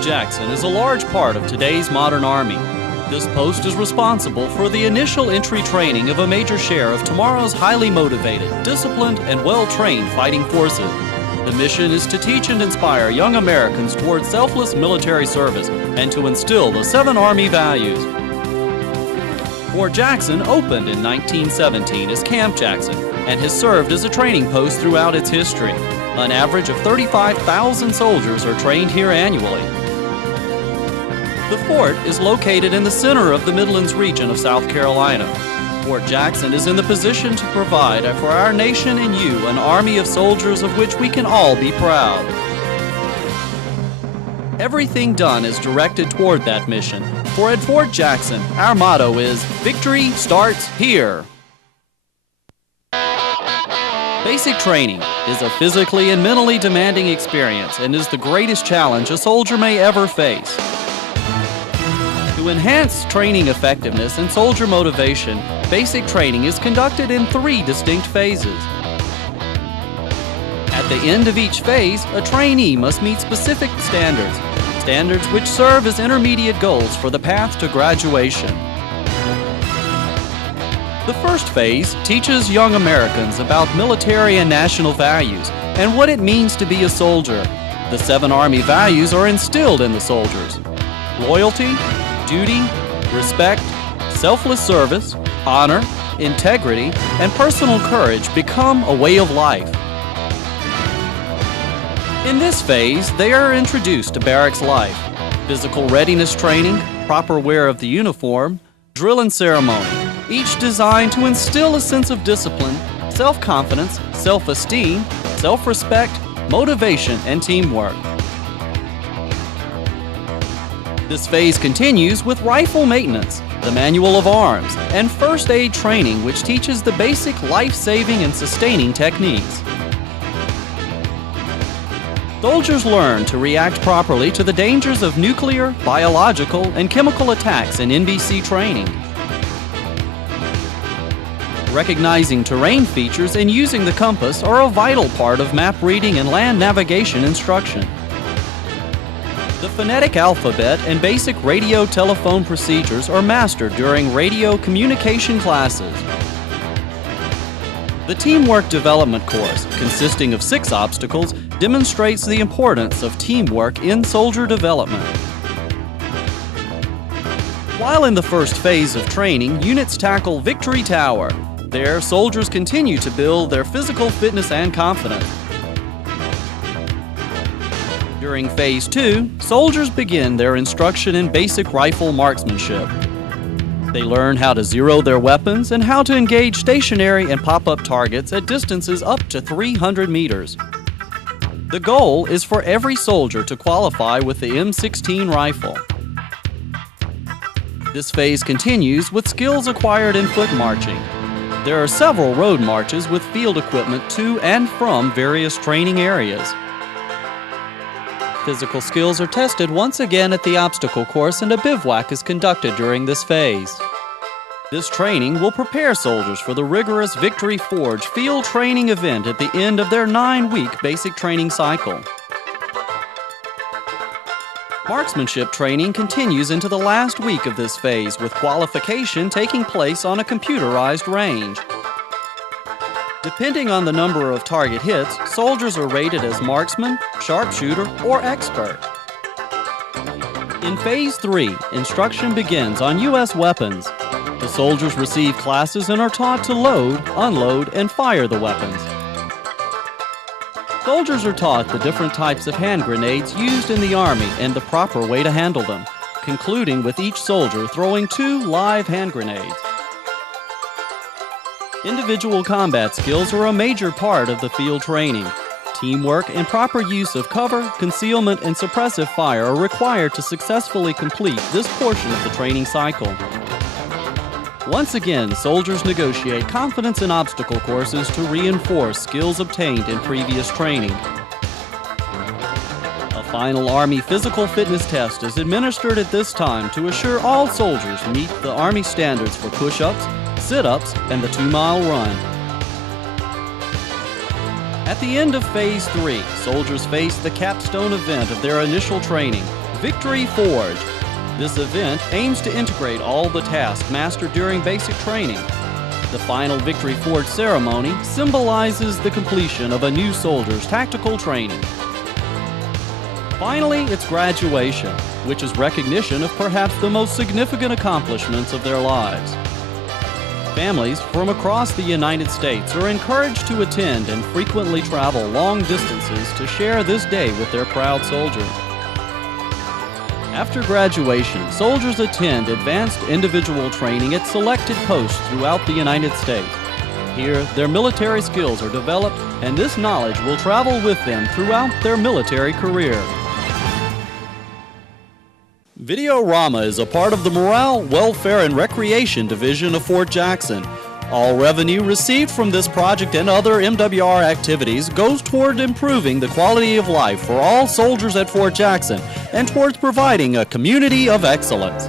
Fort Jackson is a large part of today's modern Army. This post is responsible for the initial entry training of a major share of tomorrow's highly motivated, disciplined, and well-trained fighting forces. The mission is to teach and inspire young Americans toward selfless military service and to instill the 7 Army values. Fort Jackson opened in 1917 as Camp Jackson and has served as a training post throughout its history. An average of 35,000 soldiers are trained here annually. The fort is located in the center of the Midlands region of South Carolina. Fort Jackson is in the position to provide for our nation and you an army of soldiers of which we can all be proud. Everything done is directed toward that mission. For at Fort Jackson, our motto is, "Victory starts here." Basic training is a physically and mentally demanding experience and is the greatest challenge a soldier may ever face. To enhance training effectiveness and soldier motivation, basic training is conducted in 3 distinct phases. At the end of each phase, a trainee must meet specific standards which serve as intermediate goals for the path to graduation. The first phase teaches young Americans about military and national values and what it means to be a soldier. The 7 Army values are instilled in the soldiers. Loyalty, duty, respect, selfless service, honor, integrity, and personal courage become a way of life. In this phase, they are introduced to barracks life, physical readiness training, proper wear of the uniform, drill and ceremony, each designed to instill a sense of discipline, self-confidence, self-esteem, self-respect, motivation, and teamwork. This phase continues with rifle maintenance, the manual of arms, and first aid training, which teaches the basic life-saving and sustaining techniques. Soldiers learn to react properly to the dangers of nuclear, biological, and chemical attacks in NBC training. Recognizing terrain features and using the compass are a vital part of map reading and land navigation instruction. The phonetic alphabet and basic radio telephone procedures are mastered during radio communication classes. The Teamwork Development course, consisting of 6 obstacles, demonstrates the importance of teamwork in soldier development. While in the first phase of training, units tackle Victory Tower. There, soldiers continue to build their physical fitness and confidence. During Phase 2, soldiers begin their instruction in basic rifle marksmanship. They learn how to zero their weapons and how to engage stationary and pop-up targets at distances up to 300 meters. The goal is for every soldier to qualify with the M16 rifle. This phase continues with skills acquired in foot marching. There are several road marches with field equipment to and from various training areas. Physical skills are tested once again at the obstacle course, and a bivouac is conducted during this phase. This training will prepare soldiers for the rigorous Victory Forge field training event at the end of their 9-week basic training cycle. Marksmanship training continues into the last week of this phase, with qualification taking place on a computerized range. Depending on the number of target hits, soldiers are rated as marksman, sharpshooter, or expert. In Phase 3, instruction begins on U.S. weapons. The soldiers receive classes and are taught to load, unload, and fire the weapons. Soldiers are taught the different types of hand grenades used in the Army and the proper way to handle them, concluding with each soldier throwing 2 live hand grenades. Individual combat skills are a major part of the field training. Teamwork and proper use of cover, concealment, and suppressive fire are required to successfully complete this portion of the training cycle. Once again, soldiers negotiate confidence and obstacle courses to reinforce skills obtained in previous training. A final Army physical fitness test is administered at this time to assure all soldiers meet the Army standards for push-ups, sit-ups, and the 2-mile run. At the end of Phase 3, soldiers face the capstone event of their initial training, Victory Forge. This event aims to integrate all the tasks mastered during basic training. The final Victory Forge ceremony symbolizes the completion of a new soldier's tactical training. Finally, it's graduation, which is recognition of perhaps the most significant accomplishments of their lives. Families from across the United States are encouraged to attend and frequently travel long distances to share this day with their proud soldiers. After graduation, soldiers attend advanced individual training at selected posts throughout the United States. Here, their military skills are developed, and this knowledge will travel with them throughout their military career. Videorama is a part of the Morale, Welfare, and Recreation Division of Fort Jackson. All revenue received from this project and other MWR activities goes toward improving the quality of life for all soldiers at Fort Jackson and towards providing a community of excellence.